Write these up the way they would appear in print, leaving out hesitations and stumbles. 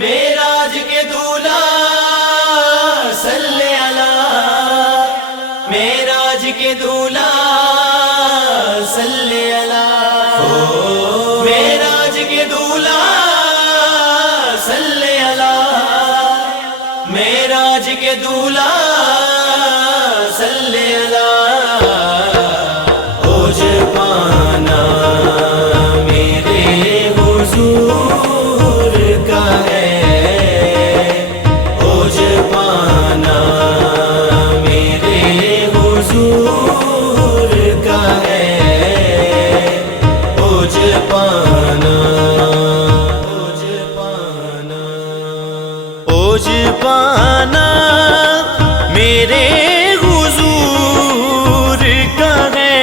معراج کے دولہا صلی اللہ، معراج کے دولہا صلی اللہ، معراج کے دولہا صلی اللہ، معراج کے دولہا صلی اللہ، اوج پانا میرے حضور کا ہے، اوج پانا میرے حضور کا ہے، اوج پانا، اوج پانا، اوج پانا میرے حضور کا ہے،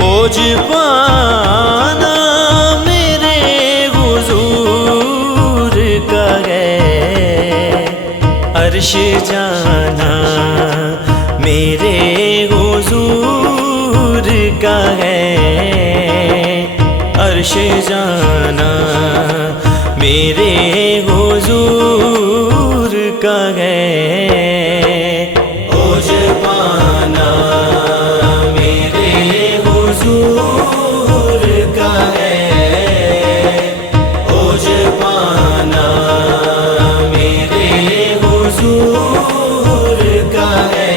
اوج پانا میرے حضور کا ہے، عرش جانا میرے حضور کا ہے، عرش جانا میرے حضور کا ہے، اوج پانا میرے حضور کا ہے، اوج پانا میرے حضور کا ہے،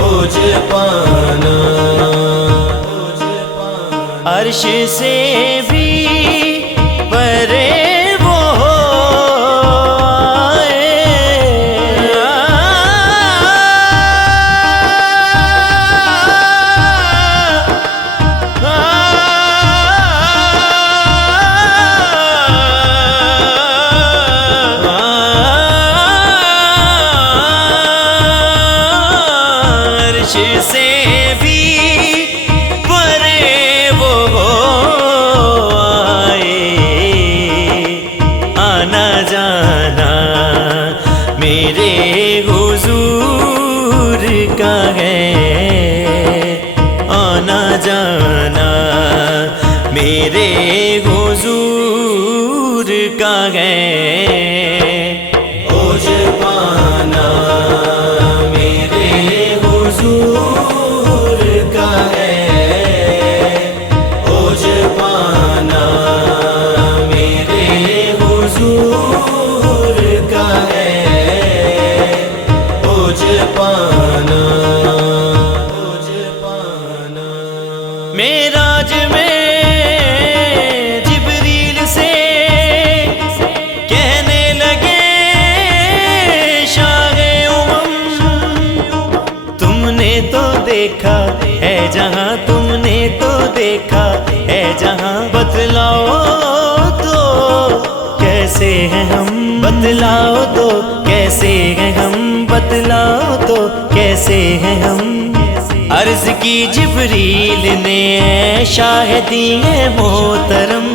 اوج پانا، اوج پانا، عرش سے بھی پرے وہ سے بھی پرے وہ آئے، آنا جانا میرے حضور کا ہے، آنا جانا میرے حضور کا ہے، اوج پانا میرے حضور کا ہے، اوج پانا میرے حضور کا ہے، اوج پانا، اوج پانا، معراج میں جبریل سے کہنے لگے شاہ تم نے تو دیکھا ہے جہاں، تم نے تو دیکھا ہے جہاں، بتلاؤ تو کیسے ہیں ہم، بتلاؤ تو کیسے ہیں ہم، بتلاؤ تو کیسے ہیں ہم، عرض کی جبریل نے اے شاہ دی ہے محترم،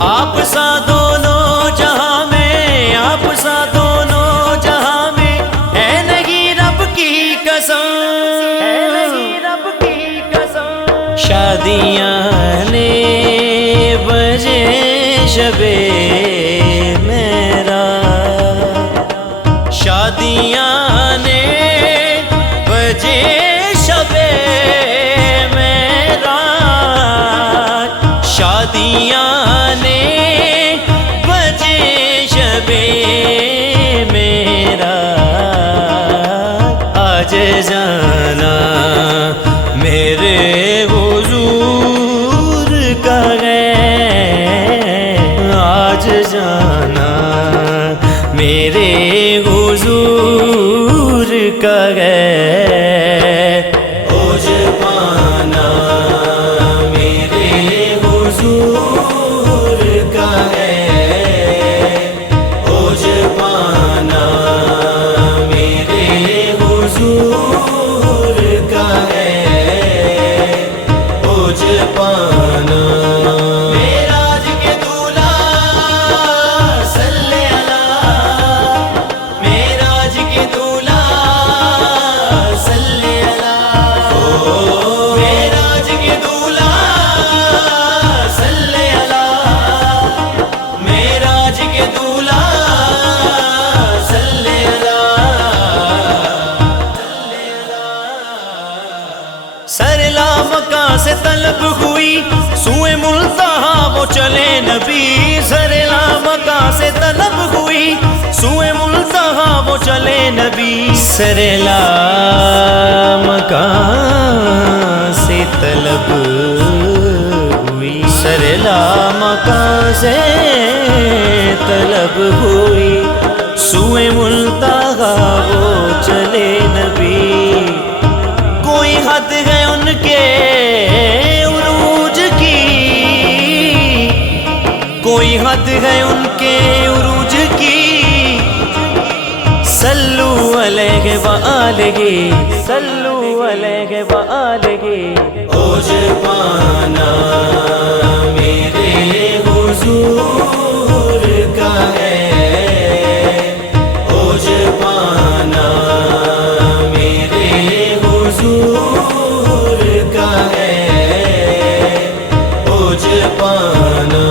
آپ سا دونوں جہاں میں، آپ سا دونوں جہاں میں ہے نہیں رب کی قسم، ہے نہیں رب کی قسم، شادیاں نے بجے شبے میرا، شادیاں نے بجے شبے میرا، شادیاں نے بجے شبے میرا، آج جانا میرے حضور کا ہے، آج جانا میرے حضور کا ہے، اوج پانا میرے حضور نبی سرلا مکان سے طلب ہوئی، سرلا مکان سے طلب ہوئی، سوئے ملتہا وہ چلے نبی، کوئی حد ہے ان کے عروج کی، کوئی حد ہے ان کے عروج کی، صلو علیہ وآلہ، صلو علیہ وآلہ، اوج پانا میرے حضور کا ہے، اوج پانا میرے حضور کا ہے، اوج پانا،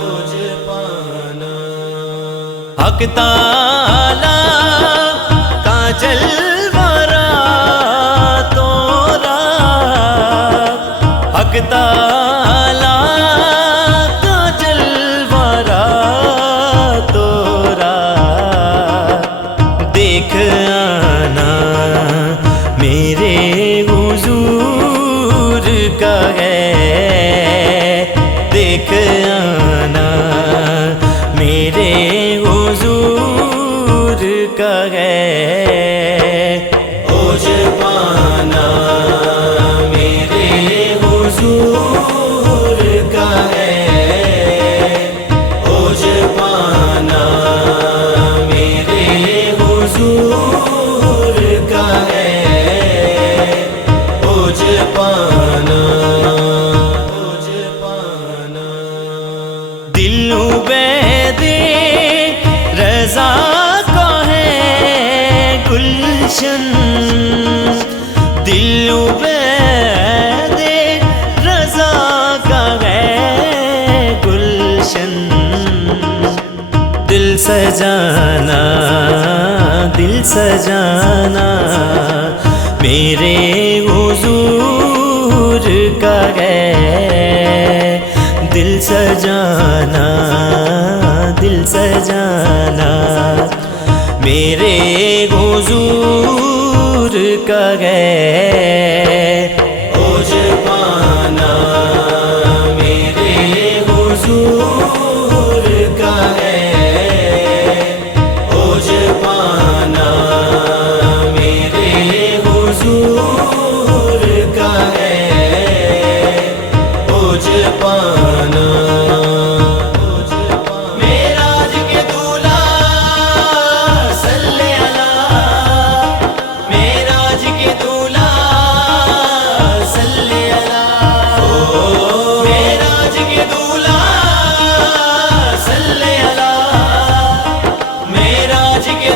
اوج پانا، حق تعالی کا جلوہ راتوں رات، حق تعالی کا جلوہ راتوں رات، دیکھ آنا میرے حضور کا ہے، دیکھ آنا میرے حضور کا ہے، اوج پانا میرے حضور کا ہے، اوج پانا میرے حضور کا ہے، اوج پانا، اوج پانا، دل عبید رضا کا ہے گلشن، دل عبید رضا کا ہے گلشن، دل سجانا، دل سجانا میرے حضور کا ہے، دل سجانا، دل سجانا میرے حضور کا ہے، اوج پانا میرے حضور کا ہے، اوج پانا میرے حضور کا ہے، اوج پانا، اوج پانا، معراج کے دولہا صلی اللہ، معراج کے دولہا صلی اللہ، معراج کے دولہا صلی اللہ، معراج کے